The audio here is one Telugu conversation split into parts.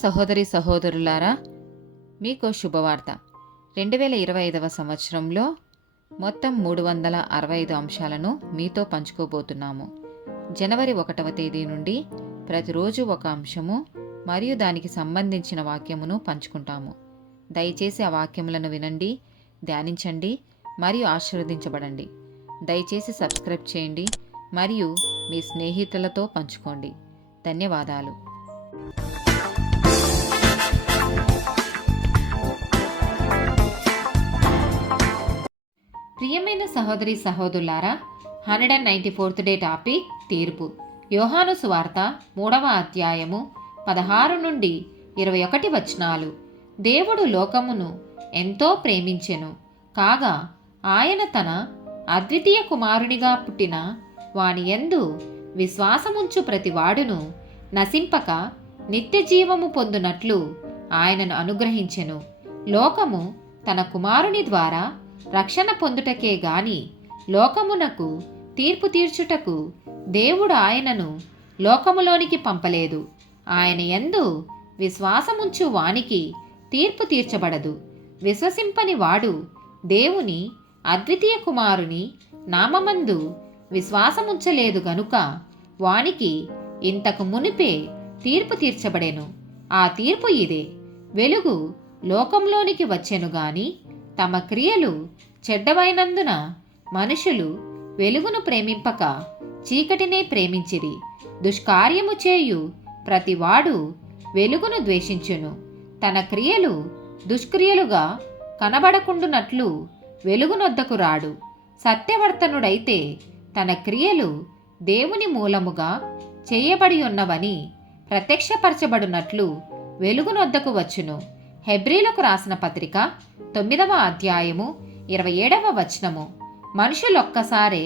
సహోదరి సహోదరులారా, మీకు శుభవార్త. 2025 సంవత్సరంలో మొత్తం 365 అంశాలను మీతో పంచుకోబోతున్నాము. జనవరి 1వ తేదీ నుండి ప్రతిరోజు ఒక అంశము మరియు దానికి సంబంధించిన వాక్యమును పంచుకుంటాము. దయచేసి ఆ వాక్యములను వినండి, ధ్యానించండి మరియు ఆశీర్వదించబడండి. దయచేసి సబ్స్క్రైబ్ చేయండి మరియు మీ స్నేహితులతో పంచుకోండి. ధన్యవాదాలు. ప్రియమైన సహోదరి సహోదరులారా, 194th డే టాపిక్ తీర్పు. యోహాను సువార్త 3వ అధ్యాయము 16 నుండి 21 వచనాలు. దేవుడు లోకమును ఎంతో ప్రేమించెను, కాగా ఆయన తన అద్వితీయ కుమారునిగా పుట్టిన వాని యందు విశ్వాసముంచు ప్రతివాడును నశింపక నిత్య జీవము పొందునట్లు ఆయనను అనుగ్రహించెను. లోకము తన కుమారుని ద్వారా రక్షణ పొందుటకే గాని లోకమునకు తీర్పు తీర్చుటకు దేవుడు ఆయనను లోకములోనికి పంపలేదు. ఆయన యందు విశ్వాసముంచు వానికి తీర్పు తీర్చబడదు. విశ్వసింపని వాడు దేవుని అద్వితీయ కుమారుని నామమందు విశ్వాసముంచలేదు గనుక వానికి ఇంతకు మునిపే తీర్పు తీర్చబడెను. ఆ తీర్పు ఇదే: వెలుగు లోకంలోనికి వచ్చెను గాని తమ క్రియలు చెడ్డవైనందున మనుషులు వెలుగును ప్రేమింపక చీకటినే ప్రేమించిరి. దుష్కార్యము చేయు ప్రతివాడు వెలుగును ద్వేషించును. తన క్రియలు దుష్క్రియలుగా కనబడకుండునట్లు వెలుగునొద్దకు రాడు. సత్యవర్తనుడైతే తన క్రియలు దేవుని మూలముగా చేయబడి ఉన్నవని ప్రత్యక్షపరచబడినట్లు వెలుగునొద్దకు వచ్చును. హెబ్రీలకు రాసిన పత్రిక 9వ అధ్యాయము 27వ వచనము. మనుషులొక్కసారే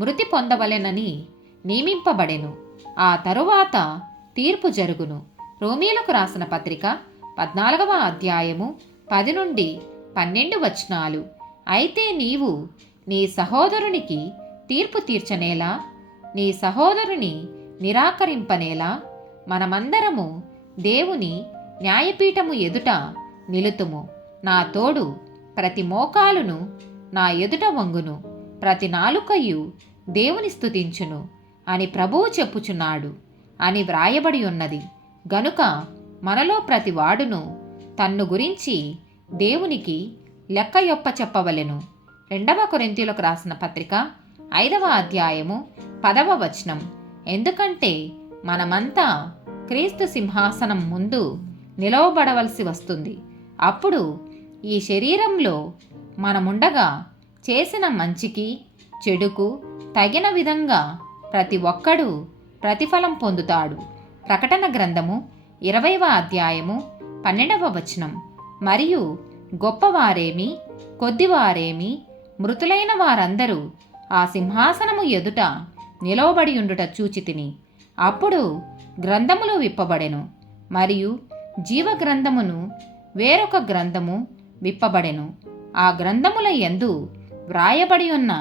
మృతి పొందవలెనని నియమింపబడెను, ఆ తరువాత తీర్పు జరుగును. రోమీలకు రాసిన పత్రిక 14వ అధ్యాయము 10 నుండి 12 వచనాలు. అయితే నీవు నీ సహోదరునికి తీర్పు తీర్చనేలా, నీ సహోదరుని నిరాకరింపనేలా? మనమందరము దేవుని న్యాయపీఠము ఎదుట నిలుతుము. నా తోడు ప్రతి మోకాలును నా ఎదుట వంగును, ప్రతి నాలుకయు దేవుని స్తుతించును అని ప్రభువు చెప్పుచున్నాడు అని వ్రాయబడి ఉన్నది. గనుక మనలో ప్రతి వాడును తన్ను గురించి దేవునికి లెక్కయొప్ప చెప్పవలెను. 2వ కొరింథీయులకు రాసిన పత్రిక 5వ అధ్యాయము 10వ వచనం. ఎందుకంటే మనమంతా క్రీస్తు సింహాసనం ముందు నిలవబడవలసి వస్తుంది. అప్పుడు ఈ శరీరంలో మనముండగా చేసిన మంచికి చెడుకు తగిన విధంగా ప్రతి ఒక్కడూ ప్రతిఫలం పొందుతాడు. ప్రకటన గ్రంథము 20వ అధ్యాయము 12వ వచనం. మరియు గొప్పవారేమి కొద్దివారేమి మృతులైన వారందరూ ఆ సింహాసనము ఎదుట నిలవబడి ఉండుట చూచితిని. అప్పుడు గ్రంథములు విప్పబడెను, మరియు జీవ గ్రంథమును వేరొక గ్రంథము విప్పబడెను. ఆ గ్రంథముల యందు వ్రాయబడి ఉన్న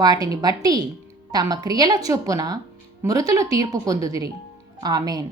వాటిని బట్టి తమ క్రియల చొప్పున మృతులు తీర్పు పొందుదిరి. ఆమేన్.